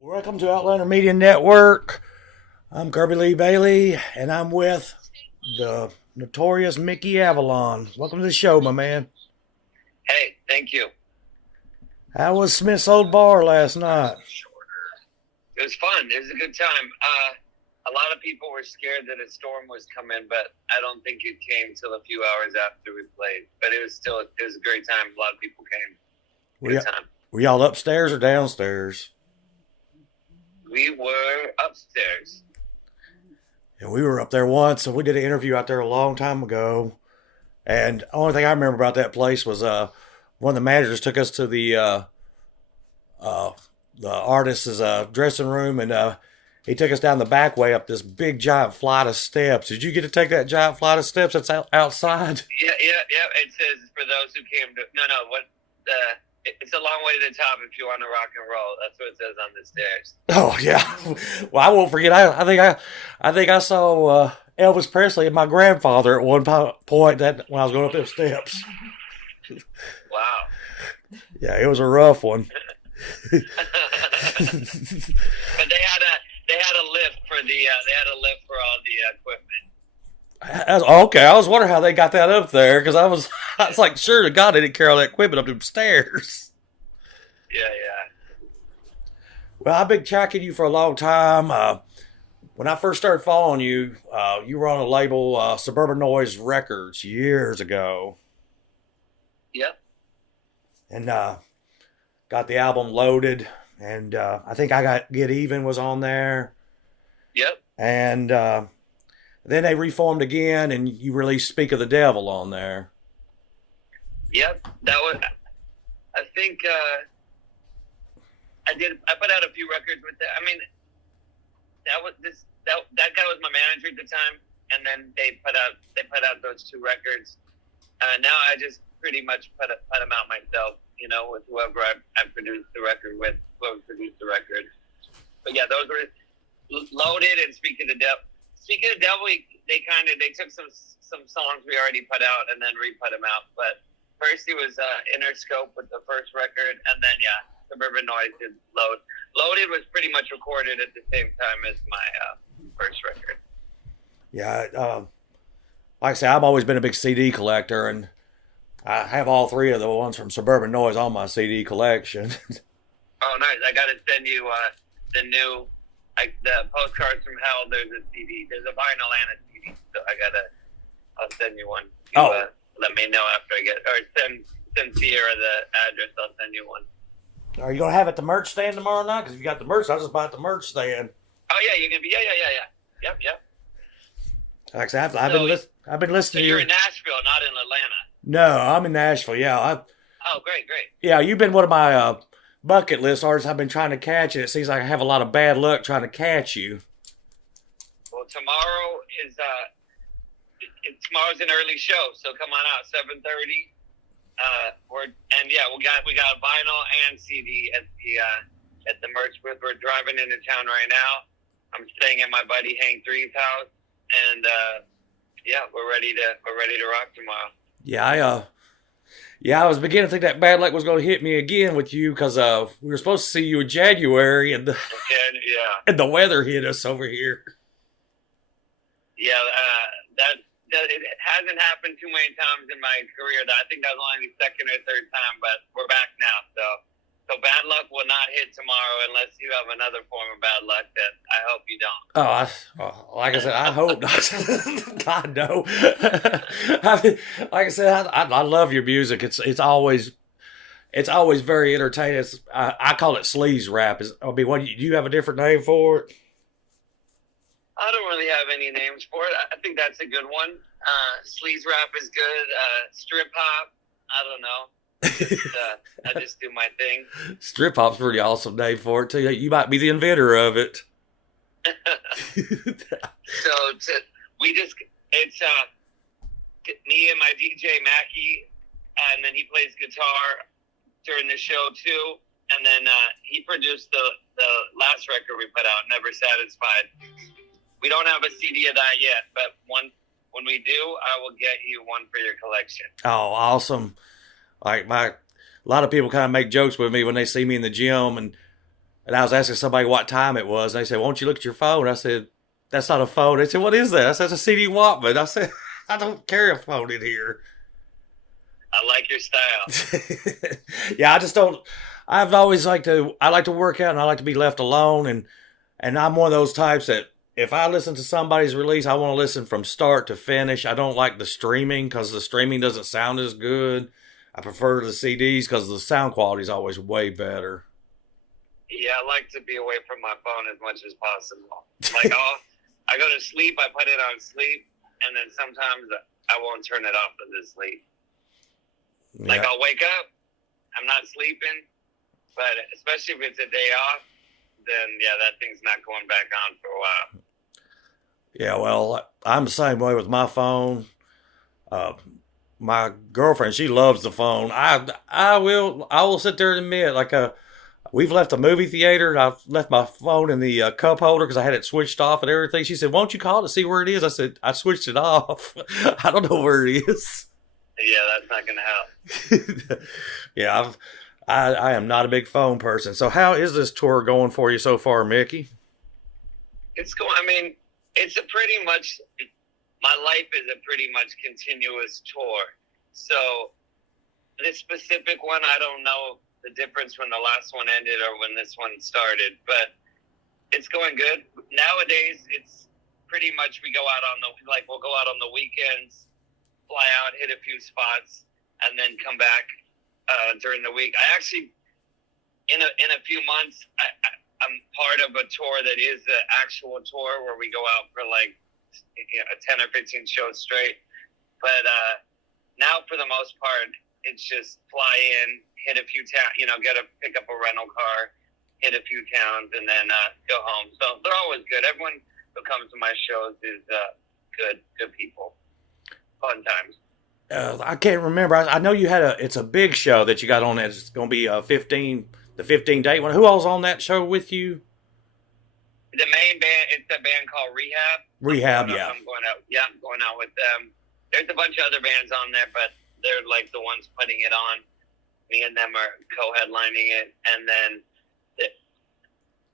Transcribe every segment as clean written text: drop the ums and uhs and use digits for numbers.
Welcome to Outlander Media Network. I'm Kirby Lee Bailey, and I'm with the notorious Mickey Avalon. Welcome to the show, my man. Hey, thank you. How was Smith's Old Bar last night? It was fun. It was a good time. A lot of people were scared that a storm was coming, but I don't think it came till a few hours after we played. But it was a great time. A lot of people came. Good time. Were y'all upstairs or downstairs? We were upstairs. And we were up there once, and we did an interview out there a long time ago. And the only thing I remember about that place was one of the managers took us to the artist's dressing room, and he took us down the back way up this big giant flight of steps. Did you get to take that giant flight of steps that's outside? Yeah. It says for those who came to it's a long way to the top if you want to rock and roll. That's what it says on the stairs. Oh yeah. Well, I won't forget. I think I saw Elvis Presley and my grandfather at one point that when I was going up those steps. Wow. Yeah, it was a rough one. But they had a lift for all the equipment. Okay, I was wondering how they got that up there because I was like, sure to God they didn't carry all that equipment up them stairs. Yeah. Well, I've been tracking you for a long time. When I first started following you, you were on a label, Suburban Noise Records, years ago. Yep. And got the album Loaded, and I think I got Get Even was on there. Yep. And then they reformed again, and you released Speak of the Devil on there. Yep. That was. I think I put out a few records with that. I mean, that guy was my manager at the time, and then they put out those two records. Now I just pretty much put them out myself, with whoever I produced the record with, whoever produced the record. But yeah, those were Loaded and Speak of the Devil. Speak of the Devil, they took some songs we already put out and then re-put them out. But first it was Interscope with the first record, and then Suburban Noise did Loaded was pretty much recorded at the same time as my first record. Yeah, like I say, I've always been a big CD collector, and I have all three of the ones from Suburban Noise on my CD collection. Oh, nice! I got to send you the new, the Postcards from Hell. There's a CD. There's a vinyl and a CD. So I'll send you one. Let me know after I get, or send Sierra the address. I'll send you one. Are you gonna have it at the merch stand tomorrow night? Because if you got the merch, I'll just buy it at the merch stand. Oh yeah, you're gonna be Yep. Like I said, I've been listening. So you're in Nashville, not in Atlanta. No, I'm in Nashville. Yeah. Oh, great. Yeah, you've been one of my bucket list artists I've been trying to catch, and it seems like I have a lot of bad luck trying to catch you. Well, tomorrow is tomorrow's an early show, so come on out 7:30. We got vinyl and CD at the merch booth. We're driving into town right now. I'm staying at my buddy Hank Three's house, and we're ready to rock tomorrow. Yeah, I was beginning to think that bad luck was going to hit me again with you because we were supposed to see you in January, and the weather hit us over here. Yeah, it hasn't happened too many times in my career. I think that was only the second or third time, but we're back now. So bad luck will not hit tomorrow unless you have another form of bad luck that I hope you don't. Like I said, I hope not. God, no. Like I said, I love your music. It's always very entertaining. I call it sleaze rap. Do you have a different name for it? I don't really have any names for it. I think that's a good one. Sleaze rap is good. Strip hop, I don't know. I just do my thing. Strip hop's a pretty awesome name for it too. You might be the inventor of it. It's me and my DJ Mackie, and then he plays guitar during the show too. And then he produced the last record we put out, Never Satisfied. We don't have a CD of that yet, but when we do, I will get you one for your collection. Oh, awesome. Like a lot of people kind of make jokes with me when they see me in the gym, and And I was asking somebody what time it was. And they said, won't you look at your phone? I said, that's not a phone. They said, what is that? I said, it's a CD Walkman. I said, I don't carry a phone in here. I like your style. Yeah, I just don't. I've always liked to. I like to work out, and I like to be left alone. And I'm one of those types that if I listen to somebody's release, I want to listen from start to finish. I don't like the streaming because the streaming doesn't sound as good. I prefer the CDs because the sound quality is always way better. Yeah, I like to be away from my phone as much as possible. Like I go to sleep, I put it on sleep, and then sometimes I won't turn it off for the sleep. Yeah. Like I'll wake up, I'm not sleeping, but especially if it's a day off, then yeah, that thing's not going back on for a while. Yeah, well, I'm the same way with my phone. My girlfriend, she loves the phone. I will sit there and admit, like we've left a movie theater and I've left my phone in the cup holder because I had it switched off and everything. She said, won't you call it to see where it is? I said, I switched it off. I don't know where it is. Yeah, that's not going to help. Yeah, I am not a big phone person. So how is this tour going for you so far, Mickey? It's going, I mean, it's a pretty much, my life is a pretty much continuous tour. So this specific one, I don't know the difference when the last one ended or when this one started, but it's going good. Nowadays, it's pretty much we go out on we'll go out on the weekends, fly out, hit a few spots, and then come back during the week. I actually, in a few months, I'm part of a tour that is the actual tour where we go out for like 10 or 15 shows straight. But now, for the most part, it's just fly in, hit a few towns, pick up a rental car, hit a few towns, and then go home. So they're always good. Everyone who comes to my shows is good people. Fun times. I can't remember. I know you had it's a big show that you got on that. It's going to be the 15 date one. Who all's on that show with you? The main band, it's a band called Rehab. I'm going out with them. There's a bunch of other bands on there, but they're like the ones putting it on. Me and them are co-headlining it. And then,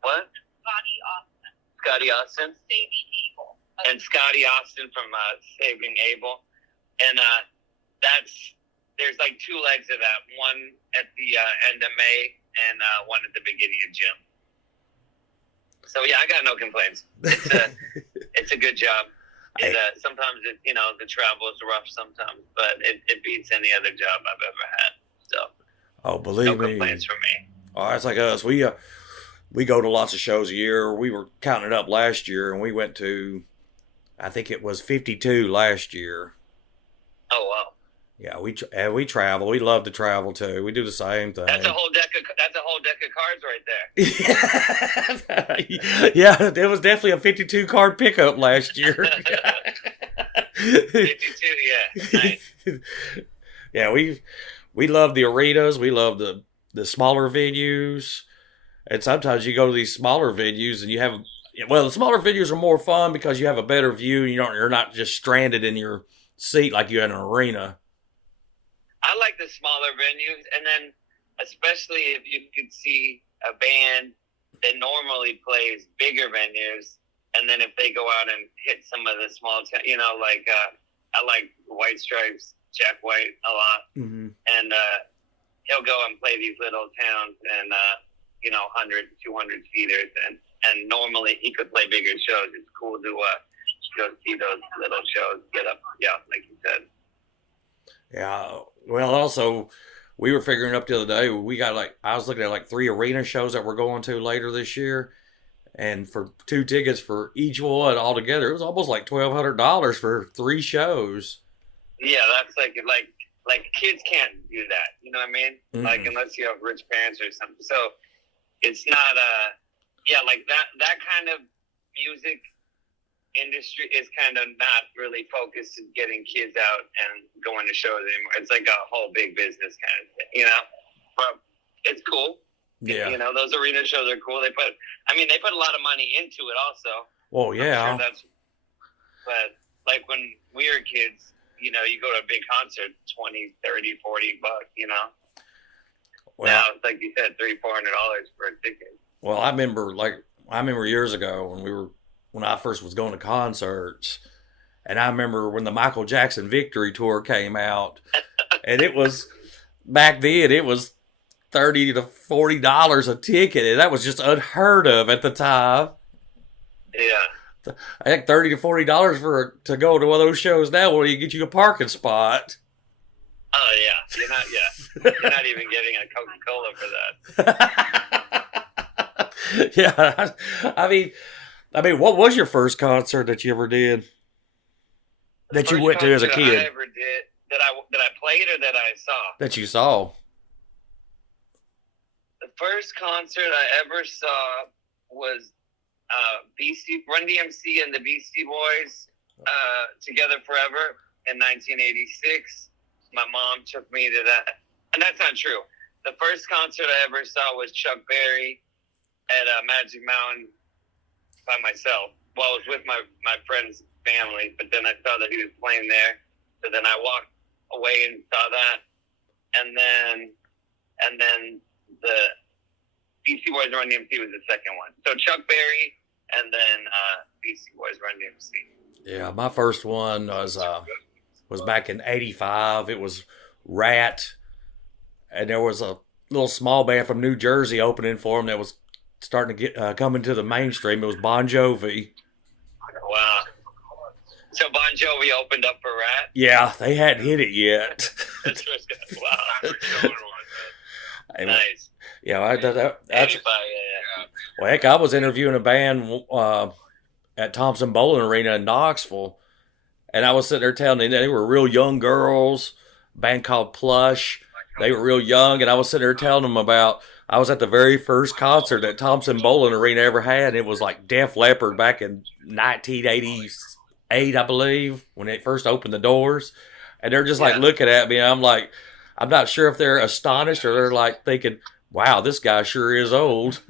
what? Scotty Austin. Saving Abel. And Scotty Austin from Saving Abel. And there's like two legs of that. One at the end of May and one at the beginning of June. So yeah, I got no complaints. It's a good job. Sometimes the travel is rough sometimes, but it beats any other job I've ever had. So believe me, no complaints from me. Oh, it's like us. We go to lots of shows a year. We were counting it up last year, and we went to, I think it was 52 last year. Oh wow. Yeah, we travel. We love to travel too. We do the same thing. That's a whole deck of cards right there. Yeah, it was definitely a 52 card pickup last year. 52, yeah. Nice. Yeah, we love the arenas. We love the smaller venues. And sometimes you go to these smaller venues and the smaller venues are more fun because you have a better view and you're not just stranded in your seat like you in an arena. I like the smaller venues, and then especially if you could see a band that normally plays bigger venues, and then if they go out and hit some of the small towns, I like White Stripes, Jack White a lot, mm-hmm. and he'll go and play these little towns and 100, 200 seaters, and normally he could play bigger shows. It's cool to go see those little shows, get up, like you said. Yeah. Well, also, we were figuring up the other day, I was looking at 3 arena shows that we're going to later this year. And for 2 tickets for each one altogether, it was almost like $1,200 for 3 shows. Yeah, that's like kids can't do that. You know what I mean? Mm-hmm. Like, unless you have rich parents or something. So it's not, that kind of music industry is kind of not really focused in getting kids out and going to shows anymore. It's like a whole big business kind of thing, But it's cool. Yeah. Those arena shows are cool. They put a lot of money into it also. Well, yeah. But like when we were kids, you go to a big concert, $20, $30, $40, Well, now it's like you said, $300-$400 for a ticket. Well, I remember years ago when I first was going to concerts, and I remember when the Michael Jackson Victory Tour came out, and it was back then it was $30 to $40 a ticket, and that was just unheard of at the time. Yeah. I think $30 to $40 to go to one of those shows now where you get you a parking spot. Oh yeah, you're not even getting a Coca-Cola for that. Yeah, I mean, what was your first concert that you ever did? That you went to as a kid? I ever did that I played or that I saw? That you saw. The first concert I ever saw was Run DMC and the Beastie Boys Together Forever in 1986. My mom took me to that, and that's not true. The first concert I ever saw was Chuck Berry at Magic Mountain by myself. Well, I was with my friend's family, but then I saw that he was playing there, so then I walked away and saw that, and then the Beastie Boys Run DMC was the second one. So Chuck Berry and then Beastie Boys Run DMC. Yeah, my first one was back in '85. It was Rat, and there was a little small band from New Jersey opening for them that was starting to get coming to the mainstream. It was Bon Jovi. Wow. So Bon Jovi opened up for Rat? Yeah, they hadn't hit it yet. Wow. Nice. Yeah, that's. 85, yeah. Well, heck, I was interviewing a band at Thompson Bowling Arena in Knoxville, and I was sitting there telling them they were real young girls, a band called Plush. They were real young, and I was sitting there telling them about, I was at the very first concert that Thompson Bowling Arena ever had, and it was like Def Leppard back in 1988, I believe, when they first opened the doors. And they're just like looking at me, and I'm like, I'm not sure if they're astonished or they're like thinking, wow, this guy sure is old.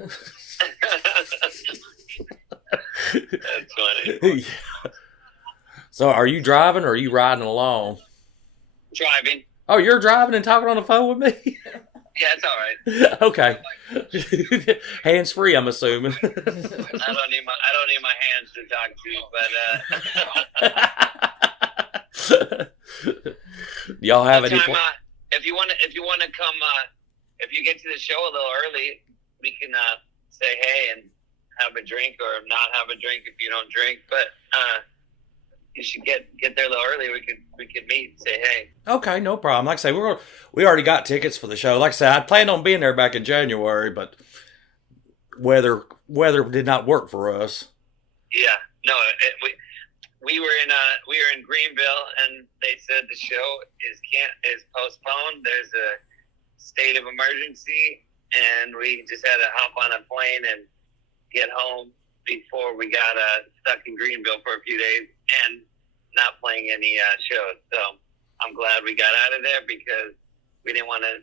That's funny. Yeah. So are you driving or are you riding along? Driving. Oh, you're driving and talking on the phone with me? Yeah, it's all right. Okay. Hands free, I'm assuming. I don't need my hands to talk to, but y'all have any? If you want to come, if you get to the show a little early, we can say hey and have a drink, or not have a drink if you don't drink. But you should get there a little early. We could meet and say hey. Okay, no problem. Like I say, we already got tickets for the show. Like I said, I planned on being there back in January, but weather did not work for us. Yeah, no, we were in Greenville, and they said the show is postponed. There's a state of emergency, and we just had to hop on a plane and get home before we got stuck in Greenville for a few days and not playing any shows. So I'm glad we got out of there because we didn't want to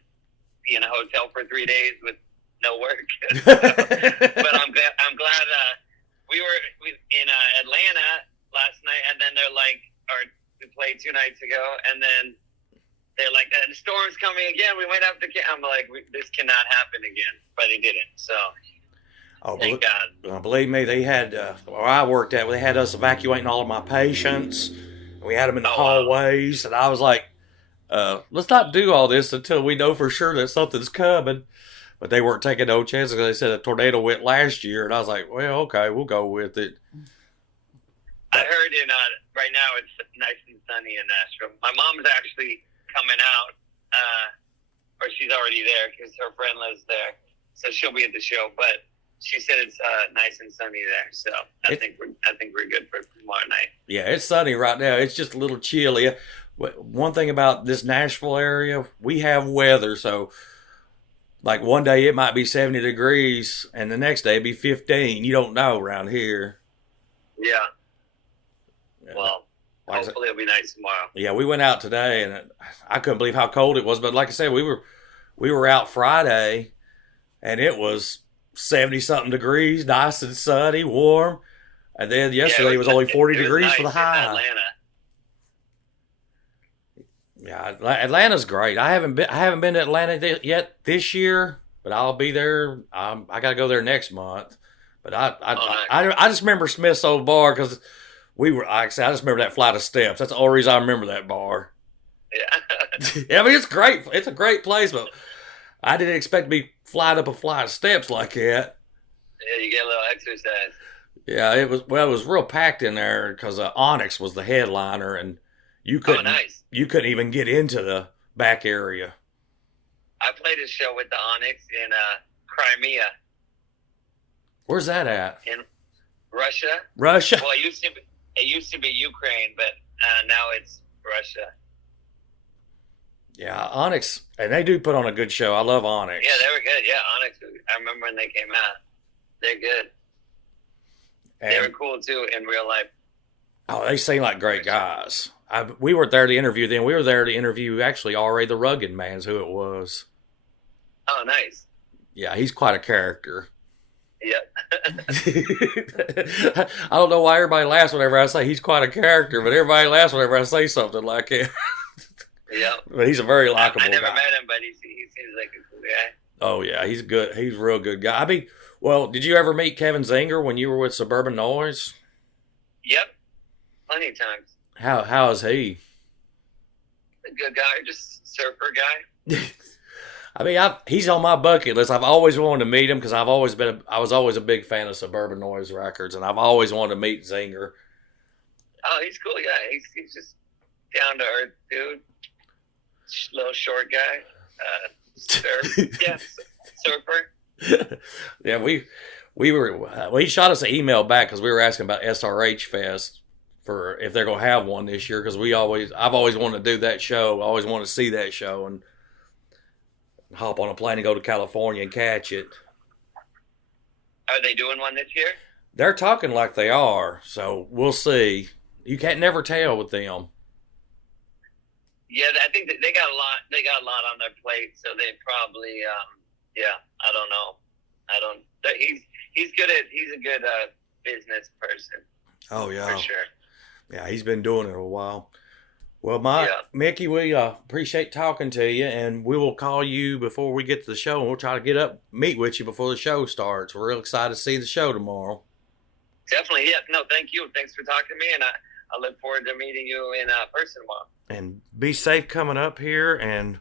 be in a hotel for 3 days with no work. But I'm glad we were in Atlanta last night, and then they're like, or we played 2 nights ago, and then they're like, the storm's coming again. We went up to I'm like, this cannot happen again, but it didn't. So. Oh, thank God. Believe me, they had, where I worked at, they had us evacuating all of my patients. We had them in the hallways, and I was like, let's not do all this until we know for sure that something's coming. But they weren't taking no chances because they said a tornado went last year, and I was like, well, okay, we'll go with it. I heard right now it's nice and sunny in Nashville. My mom's actually coming out, or she's already there because her friend lives there, so she'll be at the show. But she said it's nice and sunny there, so I think we're good for tomorrow night. Yeah, it's sunny right now. It's just a little chilly. One thing about this Nashville area, we have weather, so like one day it might be 70 degrees, and the next day it'd be 15. You don't know around here. Yeah. Well, hopefully it'll be nice tomorrow. Yeah, we went out today, and I couldn't believe how cold it was. But like I said, we were out Friday, and it was 70-something degrees, nice and sunny, warm. And then yesterday it was only 40 degrees nice for the high. Atlanta. Yeah, Atlanta's great. I haven't been to Atlanta yet this year. but I'll be there. I got to go there next month. But nice. I just remember Smith's old bar because we were, like I said, I just remember that flight of steps. That's the only reason I remember that bar. Yeah. Yeah, I mean, it's great. It's a great place, but I didn't expect to be flying up a flight of steps like that. Yeah, you get a little exercise. Yeah, it was real packed in there because Onyx was the headliner, and you couldn't Nice. you couldn't even get into the back area. I played a show with the Onyx in Crimea Where's that at? in Russia. Russia. Well, it used to be Ukraine, but now it's Russia. Yeah, Onyx, and they do put on a good show. I love Onyx. Yeah, they were good. Yeah, Onyx. I remember when they came out. They're good. And, They were cool too in real life. oh, they seem like great guys. We weren't there to interview them. We were there to interview actually Ari the Rugged Man's who it was. Oh, nice. Yeah, he's quite a character. Yep. I don't know why everybody laughs whenever I say he's quite a character, but everybody laughs whenever I say something like that. Yep. But he's a very likable I never guy. met him, but he seems like a cool guy. Oh yeah, he's good. He's a real good guy. I mean, well, did you ever meet Kevin Zinger when you were with Suburban Noise? Yep. Plenty of times. How is he? A good guy, just surfer guy. I mean, he's on my bucket list. I've always wanted to meet him because I was always a big fan of Suburban Noise Records, and I've always wanted to meet Zinger. Oh, he's a cool guy. He's just down to earth dude. Little short guy. Surfer. Yeah, he shot us an email back because we were asking about SRH Fest for if they're gonna have one this year because I've always wanted to do that show. I always wanted to see that show and hop on a plane and go to California and catch it. Are they doing one this year? They're talking like they are, so we'll see. You can't never tell with them. Yeah, I think that they got a lot. They got a lot on their plate, so they probably. Yeah, I don't know. He's good at. He's a good business person. Oh yeah, for sure. Yeah, he's been doing it a while. Well, Mickey, we appreciate talking to you, and we will call you before we get to the show, and we'll try to meet with you before the show starts. We're real excited to see the show tomorrow. Definitely, yeah. No, thank you. Thanks for talking to me, and I look forward to meeting you in person tomorrow. And be safe coming up here, and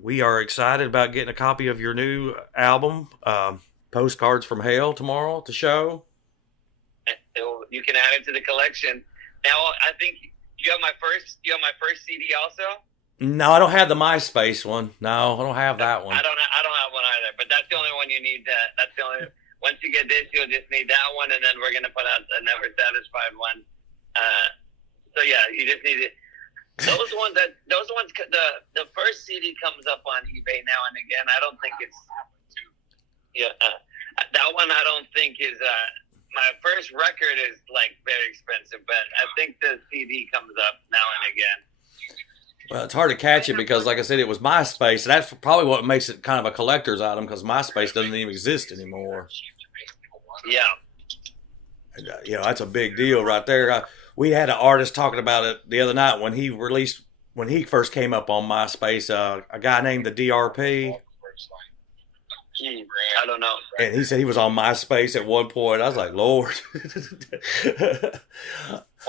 we are excited about getting a copy of your new album, Postcards from Hell, tomorrow at the show. You can add it to the collection. Now, I think you have my first CD also. No, I don't have the MySpace one. No, I don't have that one. I don't have one either. But that's the only one you need. That's the only. Once you get this, you'll just need that one, and then we're gonna put out a Never Satisfied one. So yeah, you just need it. Those ones, the first CD comes up on eBay now and again. I don't think it's. Yeah, that one I don't think is. My first record is like very expensive, but I think the CD comes up now and again. Well, it's hard to catch it because, like I said, it was MySpace. And that's probably what makes it kind of a collector's item because MySpace doesn't even exist anymore. Yeah. And, that's a big deal right there. We had an artist talking about it the other night when he first came up on MySpace, a guy named the DRP. I don't know. And he said he was on MySpace at one point. I was like, Lord. Well,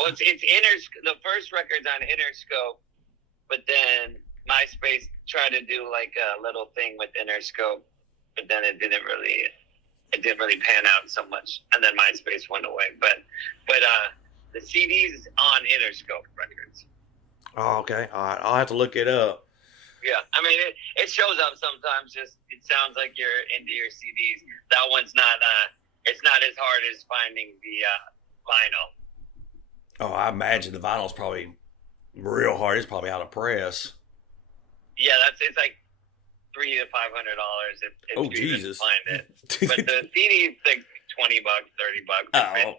it's the first record's on Interscope, but then MySpace tried to do like a little thing with Interscope, but then it didn't really pan out so much, and then MySpace went away. But the CD's on Interscope Records. Oh, okay. All right. I'll have to look it up. Yeah, I mean it shows up sometimes. Just it sounds like you're into your CDs. That one's not. It's not as hard as finding the vinyl. Oh, I imagine the vinyl's probably real hard. It's probably out of press. Yeah, it's like $300 to $500 if you Jesus. even find it. But the CD is like $20, $30. Oh.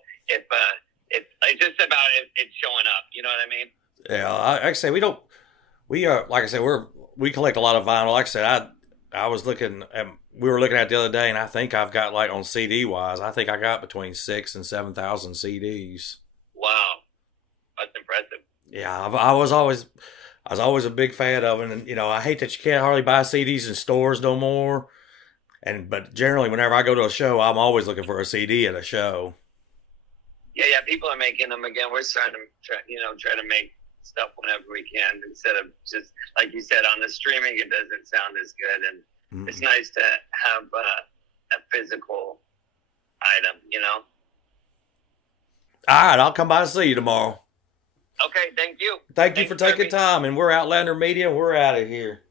It's just about it showing up. You know what I mean? Yeah, like I say, like I said, we collect a lot of vinyl. Like I said, we were looking at it the other day, and I think I've got, like, on CD wise, I think I got between 6,000 and 7,000 CDs. Wow, that's impressive. Yeah, I was always a big fan of it, and I hate that you can't hardly buy CDs in stores no more. But generally, whenever I go to a show, I'm always looking for a CD at a show. Yeah. People are making them again. We're starting to try to make stuff whenever we can instead of just like you said on the streaming. It doesn't sound as good, and it's nice to have a physical item. All right, I'll come by and see you tomorrow. Okay, thank you. Thank you for taking time, and we're Outlander Media, and we're out of here.